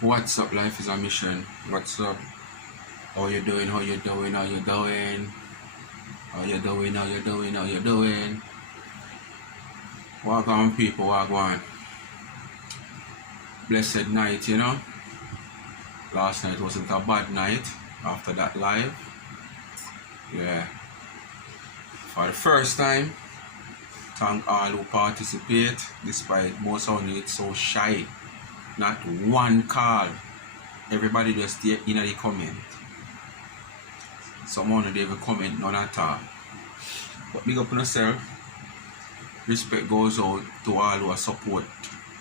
What's up, life is a mission. What's up? How you doing? How you doing? How you doing? How you doing? How you doing? How you doing? Walk on, people, walk on. Blessed night, you know. Last night wasn't a bad night after that live. Yeah. For the first time, thank all who participate, despite most of it so shy. Not one call. Everybody just stay in the comment. Someone don't even comment, none at all. But big up on yourself. Respect goes out to all who support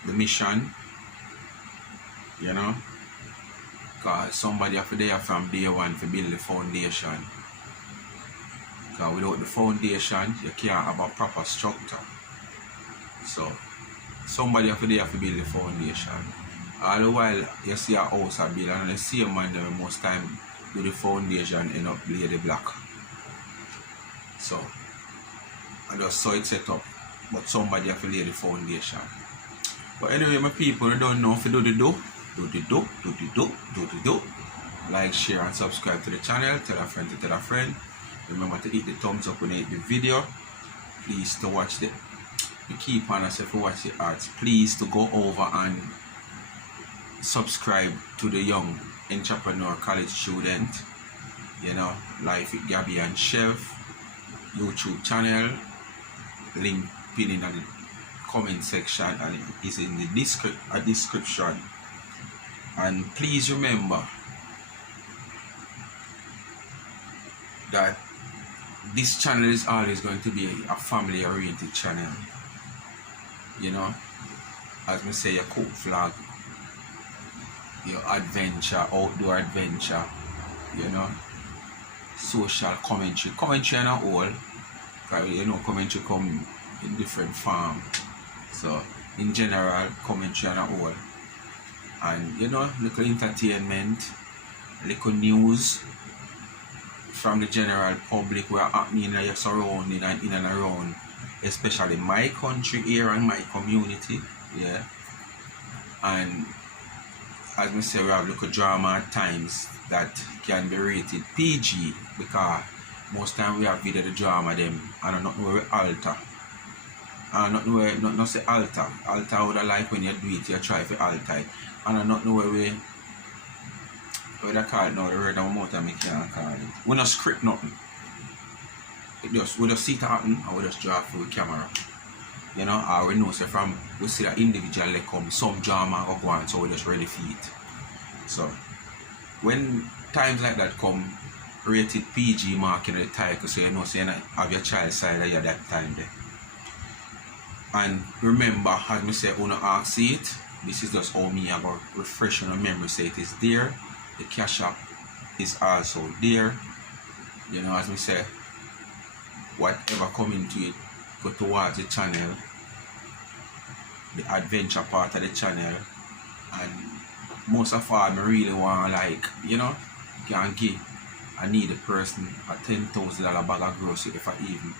the mission. You know? Because somebody have to there from day one to build the foundation. Because without the foundation, you can't have a proper structure. So, somebody have to there to build the foundation. All the while, you see a house are built, and the same man that most time do the foundation end up lay the block. So, I just saw it set up, but somebody have to lay the foundation. But anyway, my people don't know if you do. Like, share, and subscribe to the channel. Tell a friend to tell a friend. Remember to hit the thumbs up when you hit the video. Please to watch the keep on us if you watch the ads. Please to go over and subscribe to the Young Entrepreneur College Student, you know, Life with Gabby and Chef YouTube channel. Link pinned in the comment section and it is in the description. And please remember that this channel is always going to be a family oriented channel. You know, as we say, your cook vlog, your adventure, outdoor adventure, you know, social commentary and all, because you know commentary come in different form. So in general, commentary and all, and you know, little entertainment, little news from the general public where happening in your surrounding and in and around, especially my country here and my community. Yeah. And as we say, we have little drama at times that can be rated PG, because most time we have video the drama them and I don't know where we alter. And I don't know where not say alter. Alter would like when you do it, you try to alter it. And I don't know where we call it now, the word of my mouth and I can't call it. We don't script nothing. We just see it happen and we just draw through the camera. You know, or we know, so from we see that individual they come, some drama or go on, so we just ready for it. So when times like that come, rated PG marking the title, so you know, so you have your child side at that time there. And remember, as me say, when I see it, this is just how me about refreshing your memory, say it is there. The Cashapp is also there. You know, as me say, whatever come into it, go towards the channel, the adventure part of the channel, and most of all, I really want, like, you know, can give a needy person a $10,000 bag of grocery if I even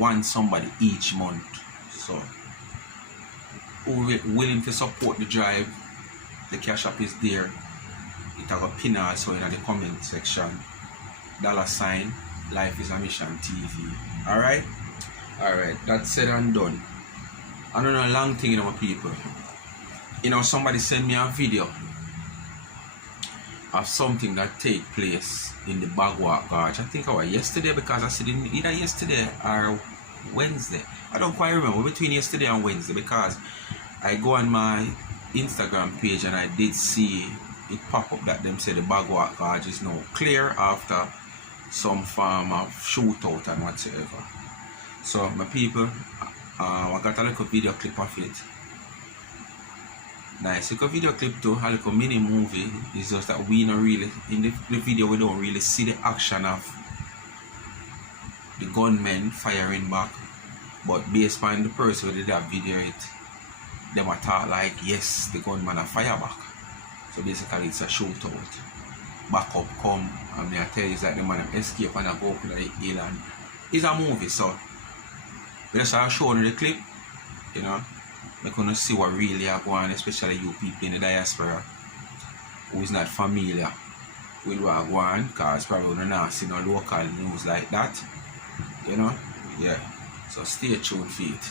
want somebody each month. So, who willing to support the drive, the Cashapp is there. It have a pin also in the comment section. $, Life is a Mission TV. Alright? Alright, that's said and done. I don't know a long thing, you know, my people. You know, somebody sent me a video of something that take place in the Bogwalk Gorge. I think it was yesterday, because I said either yesterday or Wednesday. I don't quite remember, between yesterday and Wednesday, because I go on my Instagram page and I did see it pop up that them say the Bogwalk Gorge is now clear after some form of shootout and whatsoever. So my people, I got a little video clip of it. Nice little video clip too, a little mini movie. It's just that we don't really, in the video we don't really see the action of the gunmen firing back. But based on the person who did that video, them a talk like, yes, the gunman a fire back. So basically it's a shootout. Backup come, and me I tell you, it's like the man escape and go up to the hill, and it's a movie, so we just are showing the clip, you know. We're gonna see what really are going on, especially you people in the diaspora. who is not familiar with what go on, because probably not see no local news like that. You know? Yeah. So stay tuned for it.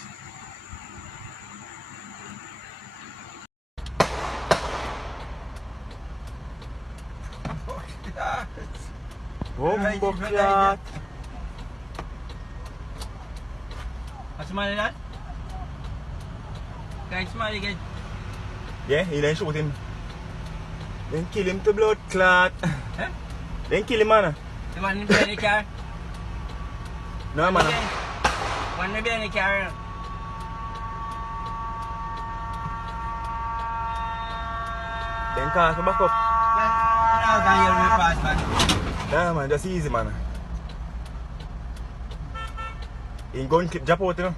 Bogwalk. What's the matter, Dad? Guys, smile again. Yeah, he then shoot him. Then kill him to blood clot. Huh? Then kill him, man. The one in the car? No, man. One maybe in the car. Then call for back up. Now can you hear me pass, man? Nah, man, just easy, man. He gun clip drop out, you know.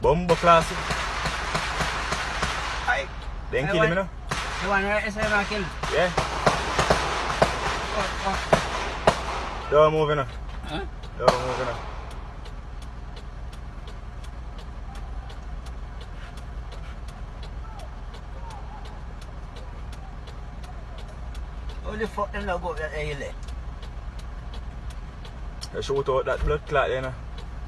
Bomb class. Hi. Then kill him, you know. The one where is ever killed? Yeah. Oh. Don't move, you know. Huh? Don't move, you know. How the fuck them not go up that hill there? They shoot out that blood clot there, you know.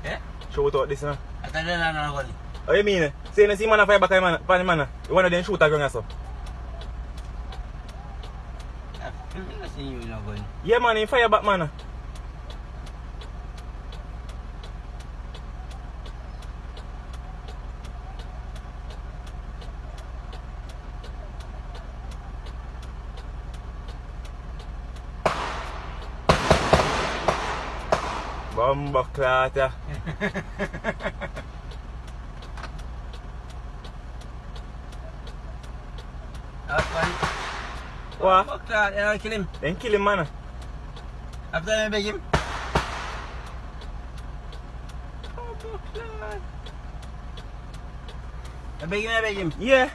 Yeah? Shoot out this, you know. I thought they're not going. What you mean? Say you see man a fire back man, pan man. You want them shoot a gun or so? I'm not seeing you not going. Yeah, man, he fire back, man. Bomba clot, yeah. What? Fuck that, and I'll kill him. Then kill him, man. After I beg him. I beg him. Yeah.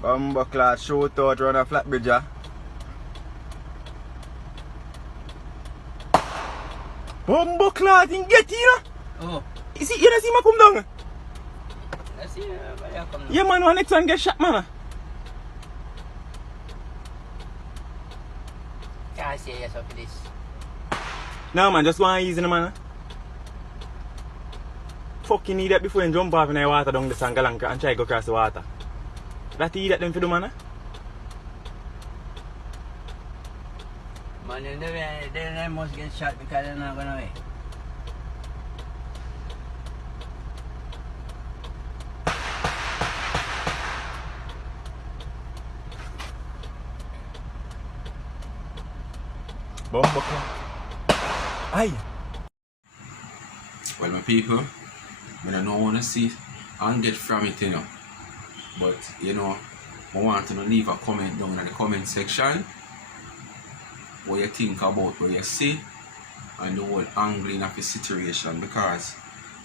Bomba clot shoot out around a flat bridge, yeah. Bomba clot, he get here. Oh. You don't see me come down? I see you come Yeah, man, one next one get shot, man. Can't say yes for this. No, man, just go on easy, man. Fucking need that before you jump off in the water down the Sangalanka and try to go across the water. That you that them for do, man. Man, they must get shot because they're not going away. Bomba clot. Aye. Well, my people, I don't want to see and get from it, you know. But, you know, I want to leave a comment down in the comment section what you think about what you see and the whole angling of the situation, because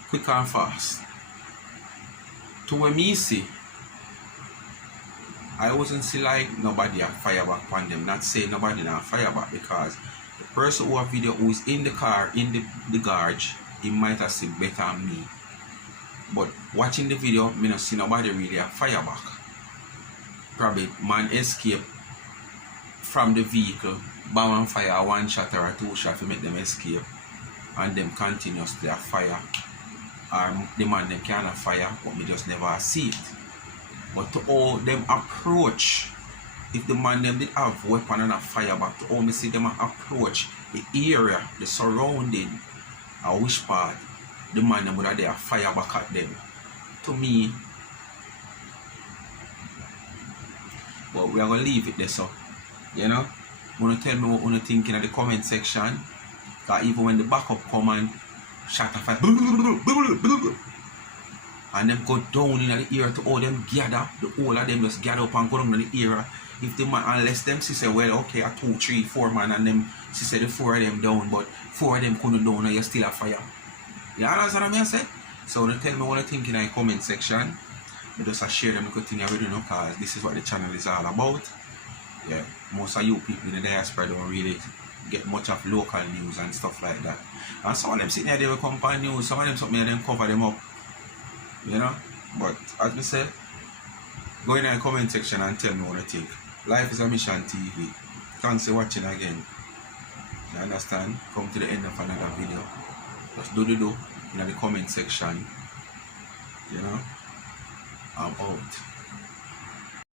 quick and fast to what me see, I wasn't see like nobody a fire back on them. Not saying nobody not fire back, because the person who have video who is in the car in the garage, he might have seen better than me. But watching the video, me not see nobody really a fire back. Probably man escape from the vehicle, bomb and fire one shot or two shot to make them escape, and them continuously a fire. Or the man them can fire, but me just never see it. But to all them approach, if the man them did have weapon and a fire back, to all me see them approach the area, the surrounding, or which part the man them would have there fire back at them. To me, but we are gonna leave it there, so you know, wanna tell me what you think in the comment section. That even when the backup come and shot a fire, and them go down in the area to all them gather, the whole of them just gather up and go down in the area. If the man, unless them she say, well, okay, a 2, 3, 4 man, and them she said the 4 of them down, but 4 of them couldn't down and you still a fire. You understand what I said? So tell me what you think in the comment section. But just share them good thing already, know, because this is what the channel is all about. Yeah, most of you people in the diaspora don't really get much of local news and stuff like that. And some of them sitting there, they will come for news, some of them something them cover them up. You know? But as we say, go in the comment section and tell me what you think. Life is a Mission TV. Thanks for watching again. You understand? Come to the end of another video. Just do in the comment section. You know? I'm out.